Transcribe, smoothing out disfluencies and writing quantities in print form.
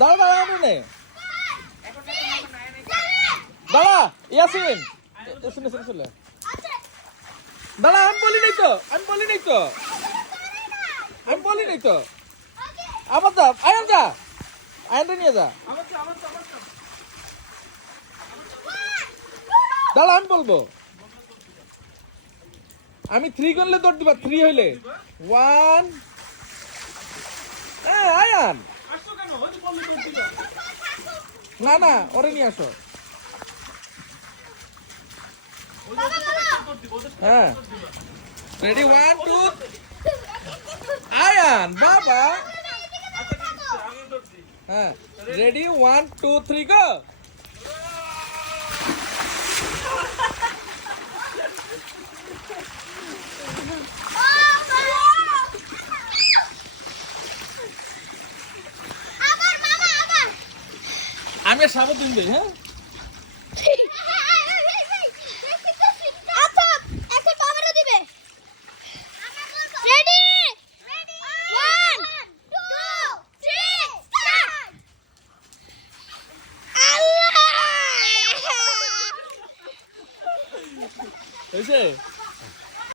দাঁড়া দাঁড়া নে দাঁড়া ইয়াসিন শুনে শুনে শুনে দাঁড়া আমি বলি নাই তো আবার যা আয়ান যা আয়ানটা নিয়ে যা দাঁড়া আমি বলবো আমি 3 করলে দৌড় দিবা 3 হইলে 1 আয়ান না না ওরে নিয়ে আসো হ্যাঁ রেডি 1 2 আয়ান বাবা হ্যাঁ রেডি 1 2 3 গো আমি সাবধান দিই হ্যাঁ আচ্ছা এখন বাবারও দিবে রেডি 1 2 3 স্টার্ট আল্লাহ হইছে